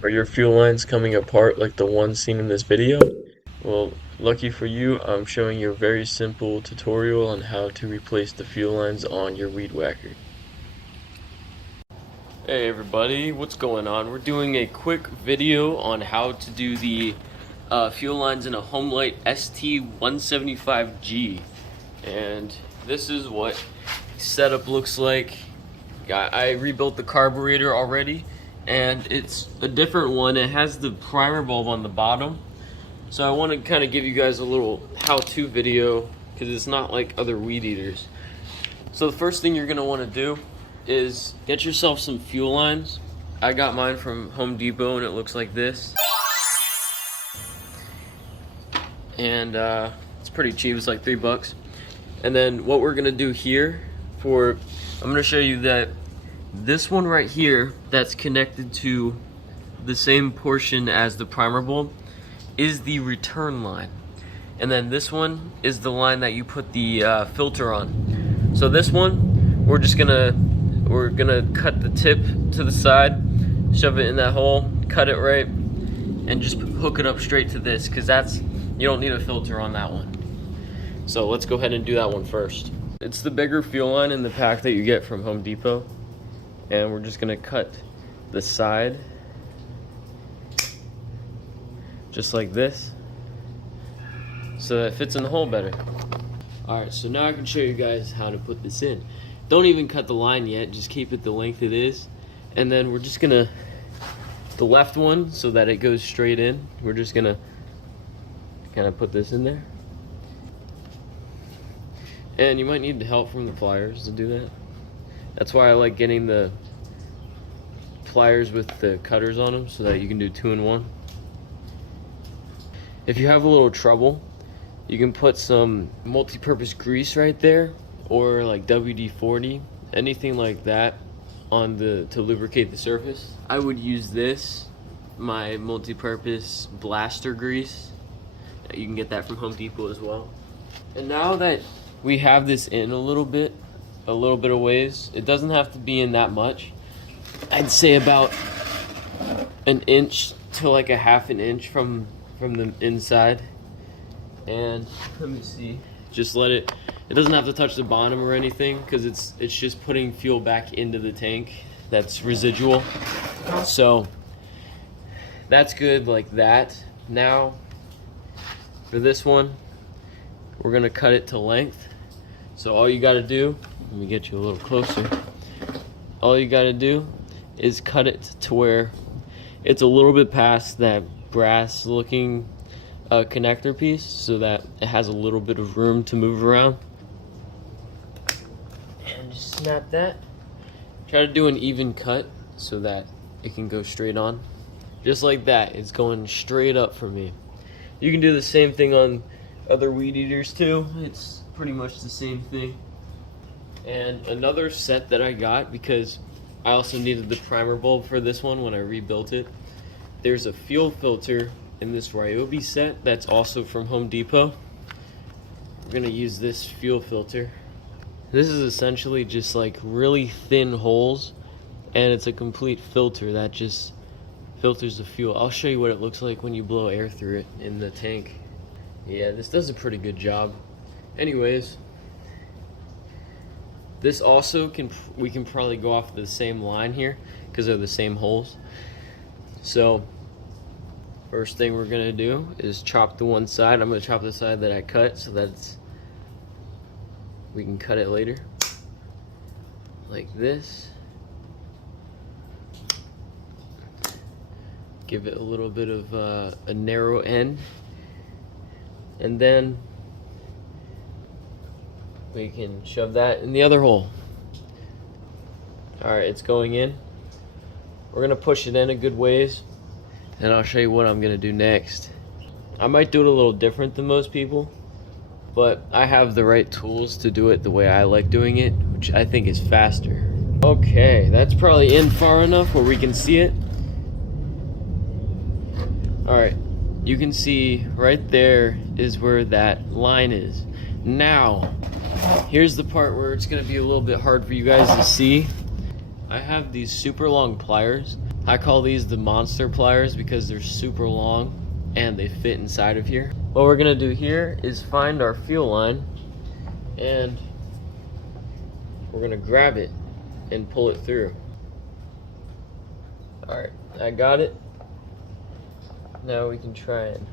Are your fuel lines coming apart like the one seen in this video? Well, lucky for you, I'm showing you a very simple tutorial on how to replace the fuel lines on your Weedwhacker. Hey everybody, what's going on? We're doing a quick video on how to do the fuel lines in a Homelight ST175G. And this is what setup looks like. I rebuilt the carburetor already, and it's a different one. It has the primer bulb on the bottom, so I want to kind of give you guys a little how-to video because it's not like other weed eaters. So the first thing you're going to want to do is get yourself some fuel lines. I got mine from Home Depot and it looks like this, and it's pretty cheap. It's like $3. And then what we're going to do here I'm going to show you that this one right here that's connected to the same portion as the primer bulb is the return line. And then this one is the line that you put the filter on. So this one, we're gonna cut the tip to the side, shove it in that hole, cut it right, and just hook it up straight to this, because you don't need a filter on that one. So let's go ahead and do that one first. It's the bigger fuel line in the pack that you get from Home Depot. And we're just gonna cut the side just like this so that it fits in the hole better. Alright, so now I can show you guys how to put this in. Don't even cut the line yet, just keep it the length it is. And then we're just gonna, the left one, so that it goes straight in, we're just gonna kind of put this in there. And you might need the help from the pliers to do that. That's why I like getting the pliers with the cutters on them, so that you can do 2-in-1. If you have a little trouble, you can put some multi-purpose grease right there, or like WD-40, anything like that on to lubricate the surface. I would use this, my multi-purpose blaster grease. You can get that from Home Depot as well. And now that we have this in a little bit of ways, it doesn't have to be in that much. I'd say about an inch to like a half an inch from the inside. And let me see, just let it doesn't have to touch the bottom or anything, because it's just putting fuel back into the tank that's residual. So that's good like that. Now for this one, we're gonna cut it to length. So all you gotta do, let me get you a little closer. All you gotta do is cut it to where it's a little bit past that brass looking connector piece, so that it has a little bit of room to move around. And just snap that. Try to do an even cut so that it can go straight on. Just like that, it's going straight up for me. You can do the same thing on other weed eaters too. It's pretty much the same thing. And another set that I got, because I also needed the primer bulb for this one when I rebuilt it, there's a fuel filter in this Ryobi set that's also from Home Depot. We're gonna use this fuel filter. This is essentially just like really thin holes, and it's a complete filter that just filters the fuel. I'll show you what it looks like when you blow air through it in the tank. Yeah, this does a pretty good job. Anyways, this also we can probably go off the same line here because they're the same holes. So first thing we're gonna do is chop the one side. I'm gonna chop the side that I cut so that we can cut it later, like this. Give it a little bit of a narrow end, and then we can shove that in the other hole. Alright, it's going in. We're gonna push it in a good ways, and I'll show you what I'm gonna do next. I might do it a little different than most people, but I have the right tools to do it the way I like doing it, which I think is faster. Okay, that's probably in far enough where we can see it. Alright, you can see right there is where that line is. Now, here's the part where it's going to be a little bit hard for you guys to see. I have these super long pliers. I call these the monster pliers because they're super long and they fit inside of here. What we're gonna do here is find our fuel line and we're gonna grab it and pull it through. Alright, I got it. Now we can try and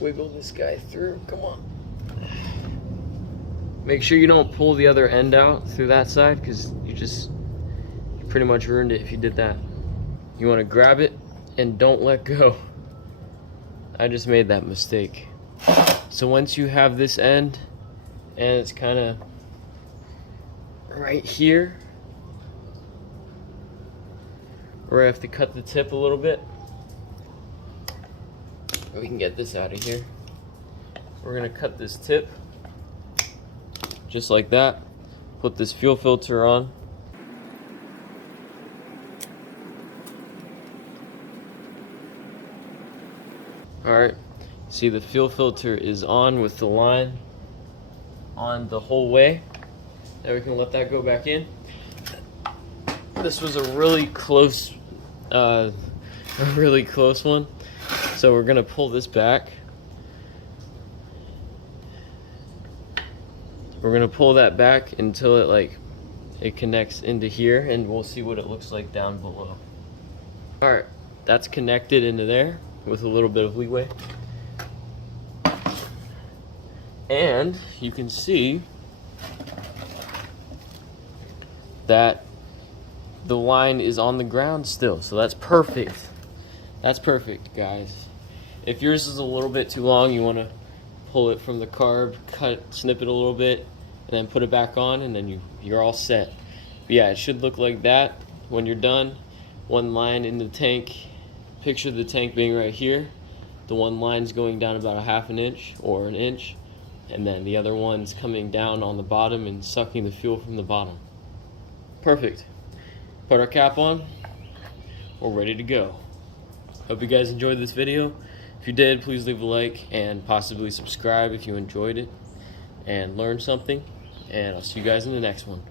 wiggle this guy through. Come on. Make sure you don't pull the other end out through that side because you pretty much ruined it if you did that. You want to grab it and don't let go. I just made that mistake. So once you have this end and it's kind of right here, we're gonna have to cut the tip a little bit. We can get this out of here. We're gonna cut this tip just like that. Put this fuel filter on. Alright, see the fuel filter is on with the line on the whole way. Now we can let that go back in. This was a really close one. So we're gonna pull this back. We're gonna pull that back until it connects into here, and we'll see what it looks like down below. Alright, that's connected into there with a little bit of leeway. And you can see that the line is on the ground still, so that's perfect. That's perfect, guys. If yours is a little bit too long, you want to pull it from the carb, snip it a little bit, and then put it back on, and then you're all set. But yeah, it should look like that when you're done. One line in the tank. Picture the tank being right here. The one line's going down about a ½ inch or an inch, and then the other one's coming down on the bottom and sucking the fuel from the bottom. Perfect. Put our cap on. We're ready to go. Hope you guys enjoyed this video. If you did, please leave a like and possibly subscribe if you enjoyed it and learned something. And I'll see you guys in the next one.